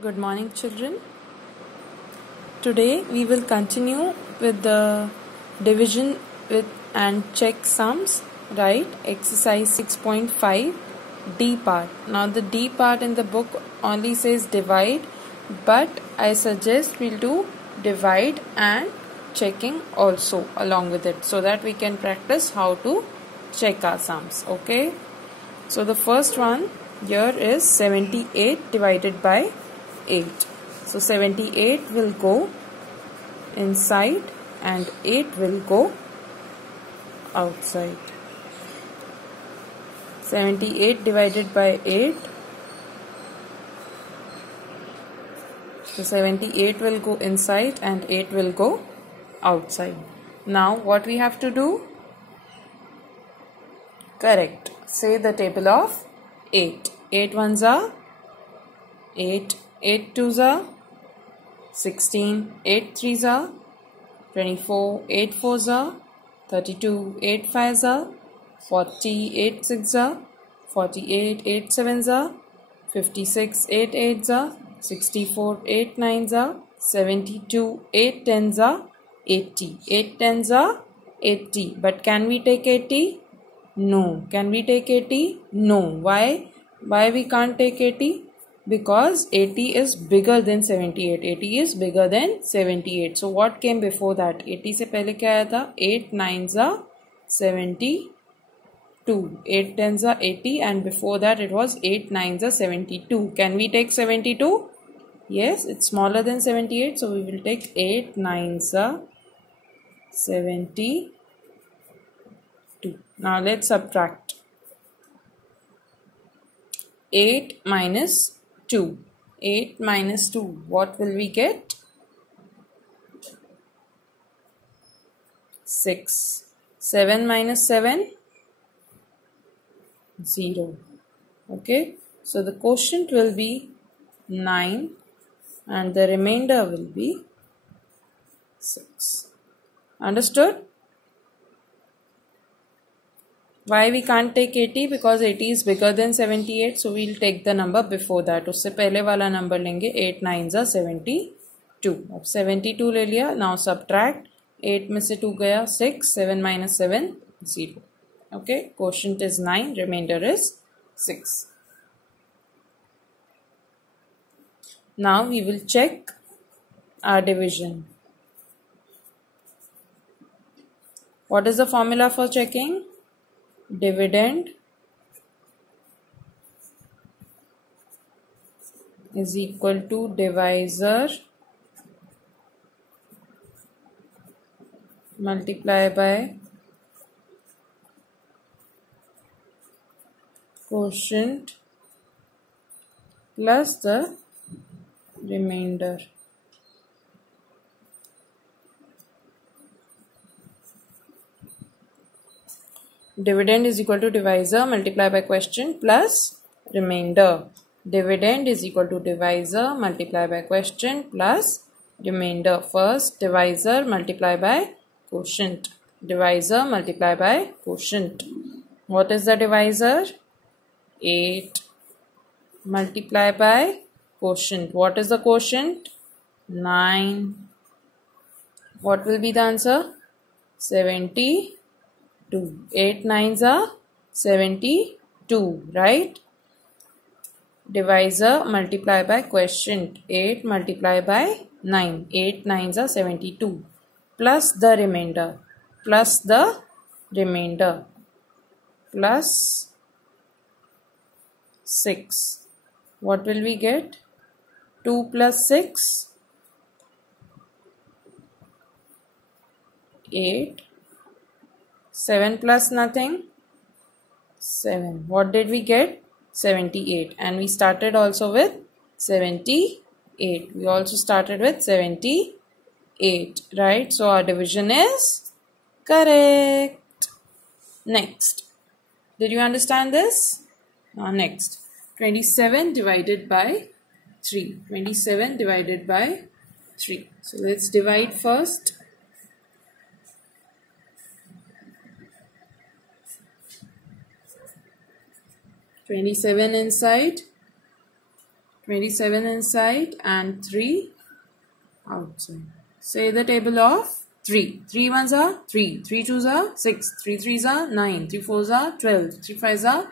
Good morning, children. Today we will continue with the division with and check sums, right? Exercise 6.5 D part. Now the D part in the book only says divide, but I suggest we'll do divide and checking also along with it so that we can practice how to check our sums. Okay. So the first one here is 78 divided by 8. So 78 will go inside and 8 will go outside. 78 divided by 8. So 78 will go inside and 8 will go outside. Now what we have to do? Correct. Say the table of 8. 8 ones are 8. 8 twos are 16. 8 threes are 24. 8 fours are 32. 8 fives are 40. 8 sixes are 48. 8 sevens are 56. 8 eights are 64. 8 nines are 72. 8 tens are 80. 8 tens are 80. But can we take 80? No. Can we take 80? No. Why? Why we can't take 80? Because 80 is bigger than 78. 80 is bigger than 78. So what came before that? 80 से पहले क्या आया था? 8 nines are 72. 8 tens are 80 and before that it was 8 nines are 72. Can we take 72? Yes, it's smaller than 78. So we will take 8 nines are 72. Now let's subtract. 8 minus 2. 8 minus 2. What will we get? 6. 7 minus 7? 0. Okay. So the quotient will be 9 and the remainder will be 6. Understood? Why we can't take 80? Because 80 is bigger than 78. So we'll take the number before that. उससे पहले वाला number लेंगे. 8 nines are 72. अब 72 ले लिया. Now subtract. 8 में से 2 गया 6. 7 minus 7 0. Okay. Quotient is 9. Remainder is 6. Now we will check our division. What is the formula for checking? Dividend is equal to divisor multiply by quotient plus the remainder. Dividend is equal to divisor multiply by quotient plus remainder. Dividend is equal to divisor multiply by quotient plus remainder. First divisor multiply by quotient. Divisor multiply by quotient. What is the divisor? 8 multiply by quotient. What is the quotient? 9. What will be the answer? 72. 8 nines are 72, right? Divisor multiply by quotient. 8 multiply by 9. 8 nines are 72. Plus the remainder. Plus the remainder. Plus 6. What will we get? 2 plus 6? 8. 7 plus nothing? 7. What did we get? 78. And we started also with 78. We also started with 78. Right? So our division is correct. Next. Did you understand this? Now next. 27 divided by 3. 27 divided by 3. So let's divide first. 27 inside, 27 inside and 3 outside. Say the table of 3. 3 ones are 3, 3 twos are 6, 3 threes are 9, 3 fours are 12, 3 fives are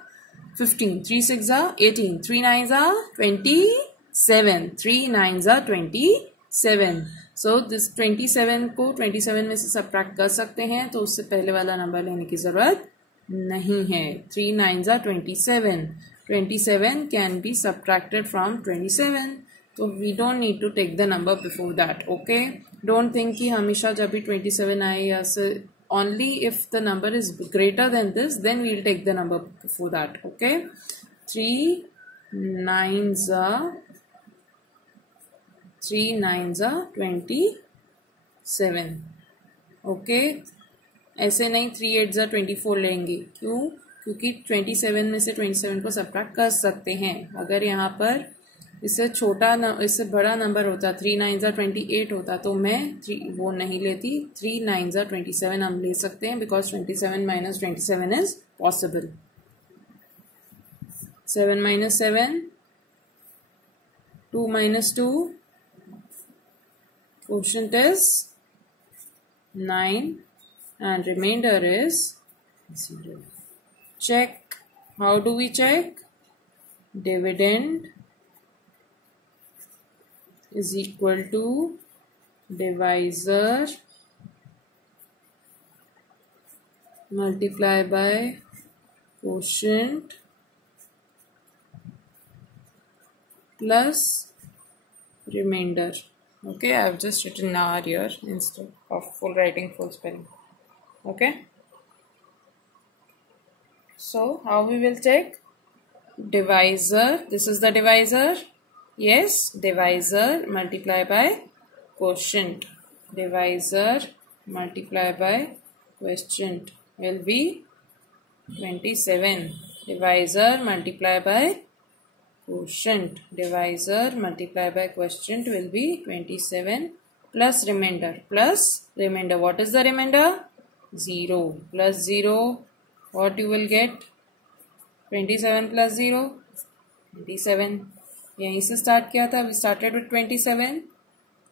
15, 3 six are 18, 3 nines are 27, 3 nines are 27. So this 27 को 27 में से subtract कर सकते हैं, तो उससे पहले वाला नंबर लेने की जरूरत नहीं है. 3 nines are 27. 27 can be subtracted from 27. So we don't need to take the number before that. Okay, don't think कि हमेशा जब भी 27 आए या से, only if the number is greater than this, then we'll take the number before that. Okay, 3 nines are 27. Okay, ऐसे नहीं 3 8s are 24 लेंगे. क्यों? क्योंकि 27 में से 27 को सब्ट्रैक्ट कर सकते हैं. अगर यहाँ पर इससे छोटा इससे बड़ा नंबर होता, 3 9s are 28 होता, तो मैं वो नहीं लेती. 3 9s are 27 हम ले सकते हैं, because 27 minus 27 is possible. 7 minus 7, 2 minus 2, quotient is 9 and remainder is 0. Check. How do we check? Dividend is equal to divisor multiply by quotient plus remainder. Okay, I have just written R here instead of full writing full spelling. Okay, so how we will check? Divisor, this is the divisor. Yes, divisor multiply by quotient. Divisor multiply by quotient will be 27. Divisor multiply by quotient. Divisor multiply by quotient will be 27 plus remainder. Plus remainder. What is the remainder? 0. Plus 0. What you will get? 27 plus 0. 27. यहीं से start किया था. We started with 27.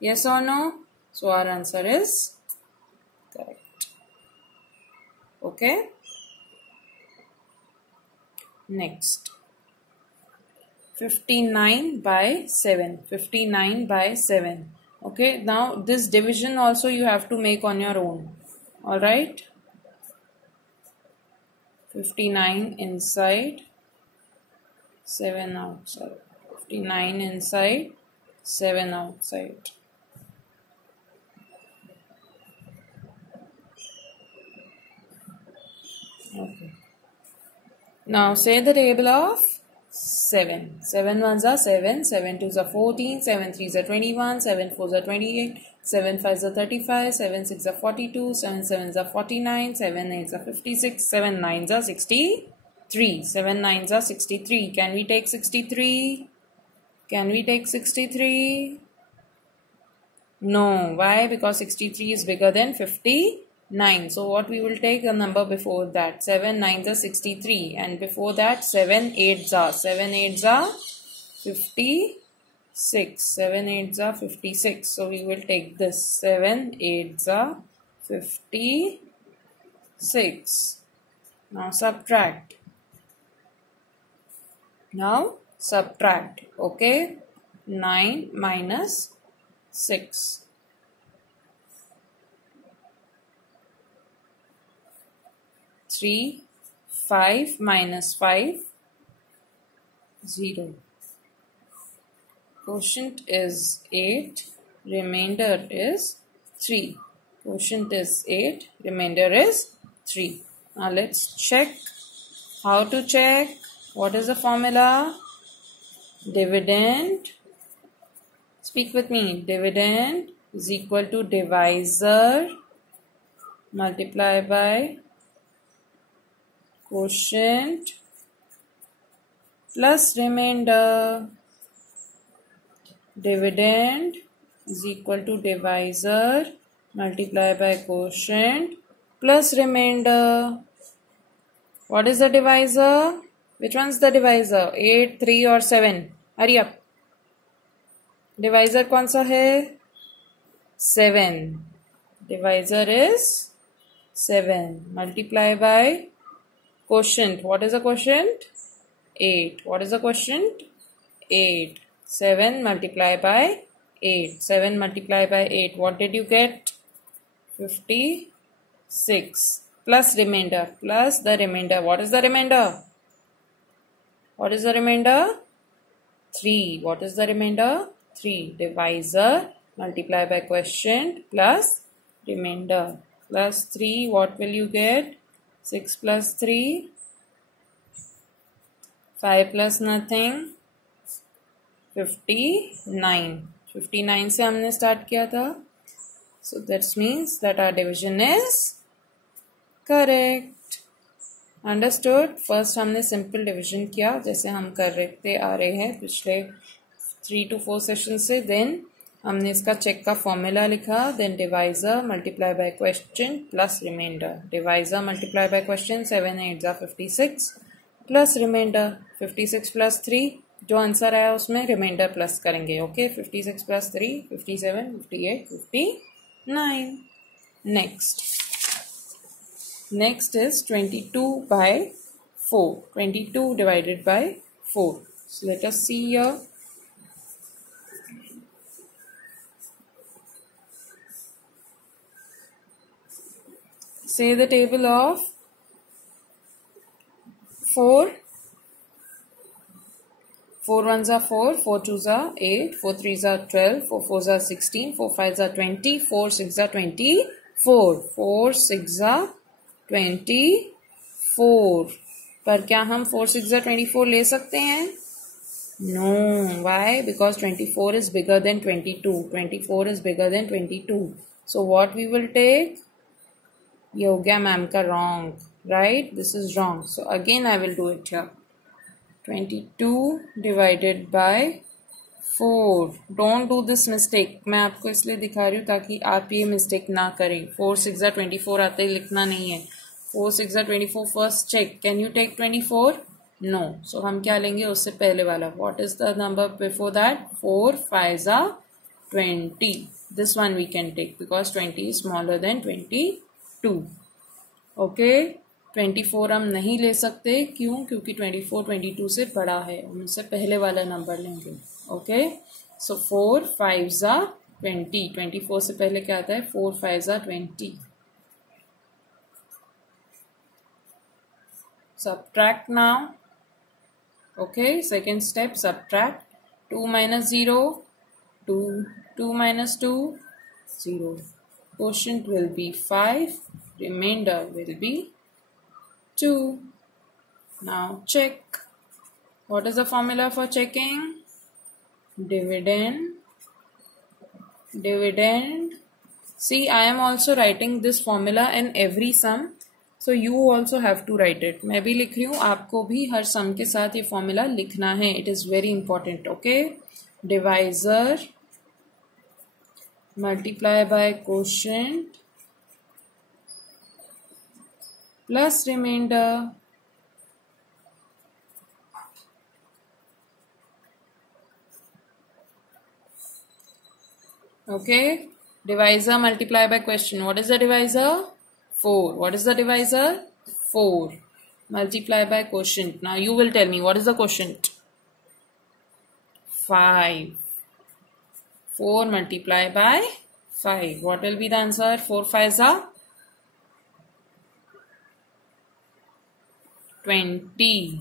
Yes or no? So our answer is correct. Okay. Next. 59 by 7. 59 by 7. Okay. Now this division also you have to make on your own. Alright. 59 inside, 7 outside. 59 inside, 7 outside. Okay. Now say the table of 7. 7 ones are 7, 7 twos are 14, 7 threes are 21, 7 fours are 28, 7 fives are 35, 7 six are 42, 7 sevens are 49, 7 eights are 56, 7 nines are 63. 7 nines are 63. Can we take 63? Can we take 63? No. Why? Because 63 is bigger than 59. So what we will take a number before that. 7 nines are 63. And before that 7 eights are. 7 eights are 56. 7 eights are 56. So we will take this. 7 eights are 56. Now subtract. Now subtract. Okay. 9 minus 6. 3, 5 minus 5, 0. Quotient is 8, remainder is 3. Quotient is 8, remainder is 3. Now let's check. How to check? What is the formula? Dividend. Speak with me. Dividend is equal to divisor multiply by quotient plus remainder. Dividend is equal to divisor multiply by quotient plus remainder. What is the divisor? Which one's the divisor? 8, 3 or 7? Hurry up. Divisor कौन सा है? 7. Divisor is 7. Multiply by quotient. What is the quotient? 8. What is the quotient? 8. 7 multiplied by 8. 7 multiplied by 8. What did you get? 56. Plus remainder. Plus the remainder. What is the remainder? What is the remainder? 3. What is the remainder? 3. Divisor multiplied by quotient plus remainder. Plus 3. What will you get? 6 plus 3. 5 plus nothing. 59. 59 से हमने start किया था. So that means that our division is correct. Understood? First हमने simple division किया जैसे हम कर रहे हैं पिछले 3 to 4 सेशन से. Then हमने इसका चेक का फॉर्मूला लिखा. Then divisor multiply by question plus remainder. Divisor multiply by question 7 8 56 plus remainder 56 plus 3. जो आंसर आया उसमें रिमाइंडर प्लस करेंगे. Okay 56 plus 3 57 58 59. Next is 22 by 4. 22 divided by 4. So let us see here. Say the table of 4. 4 ones are 4, 4 twos are 8, 4 threes are 12, 4 fours are 16, 4 fives are 20, 4 six are 24. 4 6 are 24. पर क्या हम 4 6 are 24 ले सकते हैं? No. Why? Because 24 is bigger than 22. 24 is bigger than 22. So what we will take? ये हो गया ma'am का wrong. Right? This is wrong. So again I will do it here. 22 divided by 4. Don't do this mistake. मैं आपको इसलिए दिखा रही हूँ ताकि आप ये मिस्टेक ना करें. 4 6 are 24 आते ही लिखना नहीं है. 4 6 are 24 first check. Can you take 24? No. So हम क्या लेंगे उससे पहले वाला. What is the number before that? 4 5s are 20. This one we can take because 20 is smaller than 22. Okay. 24 हम नहीं ले सकते. क्यों? क्योंकि 24 22 से बड़ा है. हम उससे पहले वाला नंबर लेंगे. Okay so 4 5s are 20. 24 से पहले क्या आता है? 4 5s are 20. Subtract now. Okay, second step, subtract. 2 minus 0, 2. 2 minus 2, 0. Quotient will be 5. Remainder will be 2. Now check. What is the formula for checking? Dividend. See, I am also writing this formula in every sum. So you also have to write it. मैं भी लिख रही हूँ. आपको भी हर sum के साथ ये formula लिखना है. It is very important. Okay. Divisor multiply by quotient plus remainder. Okay. Divisor multiply by question. What is the divisor? 4. What is the divisor? 4. Multiply by quotient. Now you will tell me what is the quotient? 5. 4 multiply by 5. What will be the answer? 4 5s are 20.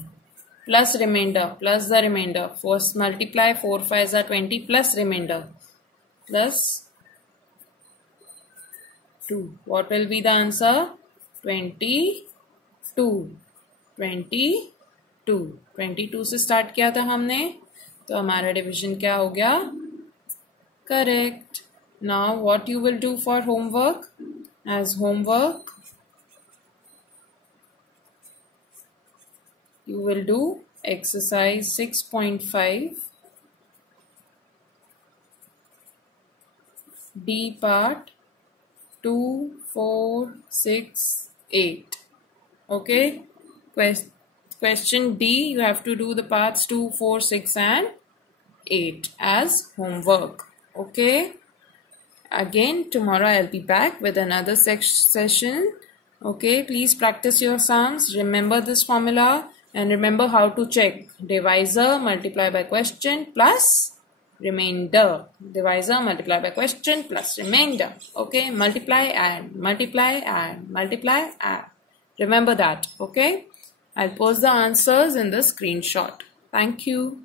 Plus remainder. Plus the remainder. First multiply 4 5s are 20 plus remainder. Plus 2. What will be the answer? 22. 22. 22 से start किया था हमने. तो हमारा division क्या हो गया? Correct. Now what you will do for homework? As homework, you will do exercise 6.5 D part 2 4 6 8. Okay. Question D, you have to do the parts 2 4 6 and 8 as homework. Okay. Again, tomorrow I'll be back with another session. Okay, please practice your sums. Remember this formula and remember how to check divisor multiply by question plus remainder. Divisor multiply by question plus remainder. Okay, multiply and multiply and multiply and. Remember that. Okay, I'll post the answers in the screenshot. Thank you.